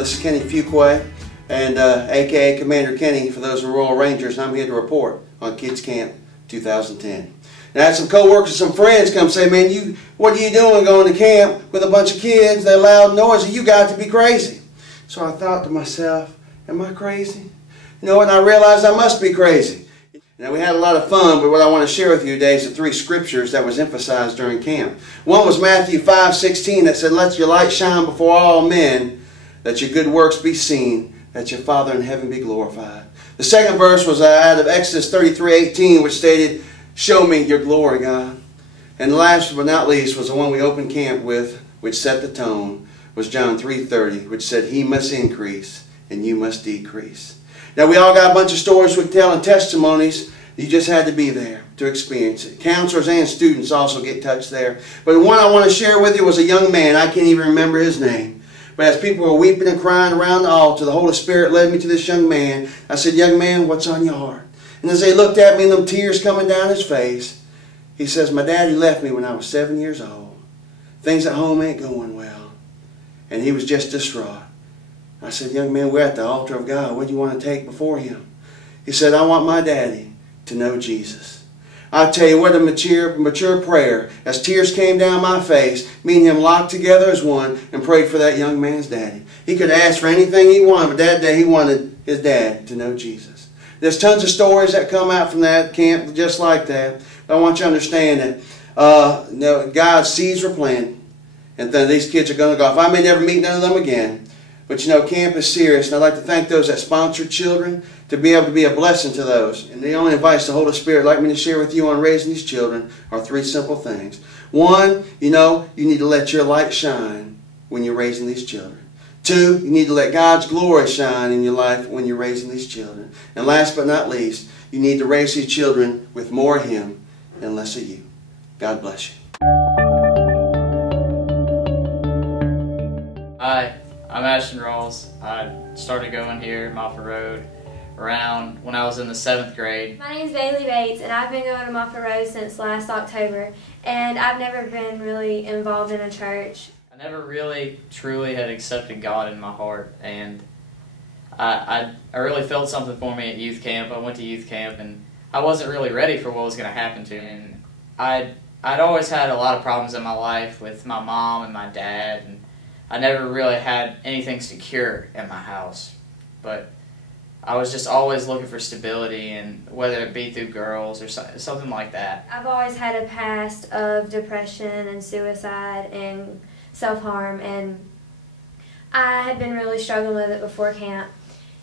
This is Kenny Fuquay, and aka Commander Kenny for those in Royal Rangers, and I'm here to report on Kids Camp 2010. Now I had some co-workers, some friends come say, man, what are you doing going to camp with a bunch of kids? They're loud and noisy. You got to be crazy. So I thought to myself, am I crazy? You know, and I realized I must be crazy. Now we had a lot of fun, but what I want to share with you today is the 3 scriptures that was emphasized during camp. One was Matthew 5:16 that said, let your light shine before all men, that your good works be seen, that your Father in heaven be glorified. The second verse was out of Exodus 33:18, which stated, show me your glory, God. And last but not least was the one we opened camp with, which set the tone, was John 3:30, which said, he must increase and you must decrease. Now we all got a bunch of stories we can tell and testimonies. You just had to be there to experience it. Counselors and students also get touched there. But the one I want to share with you was a young man. I can't even remember his name. But as people were weeping and crying around the altar, the Holy Spirit led me to this young man. I said, young man, what's on your heart? And as they looked at me and them tears coming down his face, he says, my daddy left me when I was 7 years old. Things at home ain't going well. And he was just distraught. I said, young man, we're at the altar of God. What do you want to take before him? He said, I want my daddy to know Jesus. I tell you what, a mature prayer. As tears came down my face, me and him locked together as one and prayed for that young man's daddy. He could ask for anything he wanted, but that day he wanted his dad to know Jesus. There's tons of stories that come out from that camp just like that. But I want you to understand that God's seeds were planted, and then these kids are going to go off. I may never meet none of them again. But you know, camp is serious, and I'd like to thank those that sponsor children to be able to be a blessing to those. And the only advice the Holy Spirit would like me to share with you on raising these children are 3 simple things. 1, you need to let your light shine when you're raising these children. 2, you need to let God's glory shine in your life when you're raising these children. And last but not least, you need to raise these children with more of Him and less of you. God bless you. Hi, I'm Ashton Rawls. I started going here, Moffett Road, around when I was in the 7th grade. My name's Bailey Bates, and I've been going to Moffett Road since last October, and I've never been really involved in a church. I never really, truly had accepted God in my heart, and I really felt something for me at youth camp. I went to youth camp, and I wasn't really ready for what was going to happen to me. And I'd always had a lot of problems in my life with my mom and my dad, and I never really had anything secure in my house, but I was just always looking for stability, and whether it be through girls or something like that. I've always had a past of depression and suicide and self-harm, and I had been really struggling with it before camp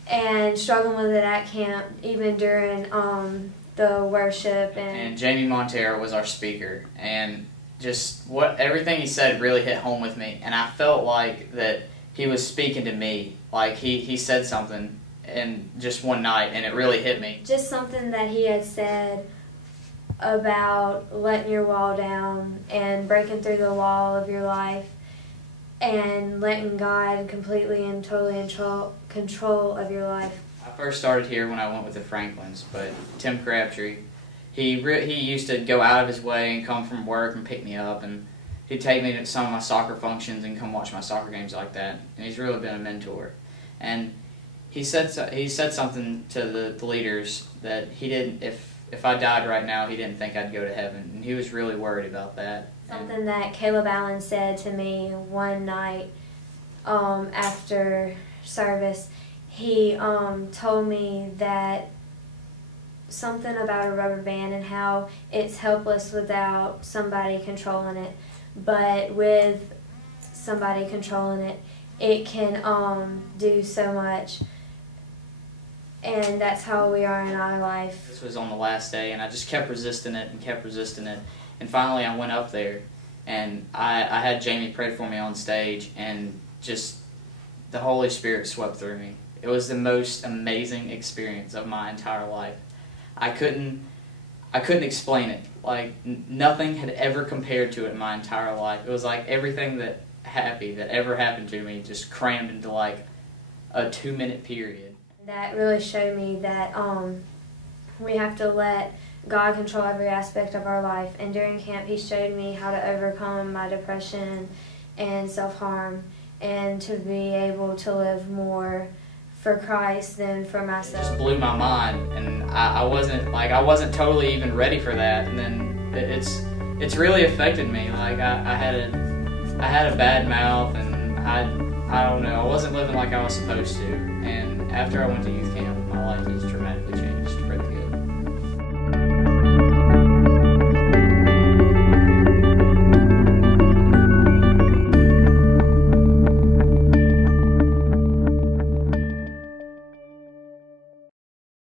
and struggling with it at camp even during the worship. And Jamie Montero was our speaker, and just everything he said really hit home with me, and I felt like that he was speaking to me. Like he said something in just one night, and it really hit me. Just something that he had said about letting your wall down and breaking through the wall of your life and letting God completely and totally in control of your life. I first started here when I went with the Franklins, but Tim Crabtree, he used to go out of his way and come from work and pick me up, and he'd take me to some of my soccer functions and come watch my soccer games like that. And he's really been a mentor. And he said something to the leaders that he didn't, if I died right now, he didn't think I'd go to heaven, and he was really worried about that. Something that Caleb Allen said to me one night after service, he told me that something about a rubber band and how it's helpless without somebody controlling it, but with somebody controlling it, it can do so much. And that's how we are in our life. This was on the last day, and I just kept resisting it and kept resisting it. And finally I went up there, and I had Jamie pray for me on stage, and just the Holy Spirit swept through me. It was the most amazing experience of my entire life. I couldn't explain it. Like, nothing had ever compared to it in my entire life. It was like everything that ever happened to me just crammed into like a 2-minute period. That really showed me that we have to let God control every aspect of our life. And during camp, he showed me how to overcome my depression and self-harm and to be able to live more for Christ than for It just myself. blew my mind, and I wasn't totally even ready for that. And then it's really affected me. Like I had a bad mouth, and I don't know, I wasn't living like I was supposed to. And after I went to youth camp, my life has dramatically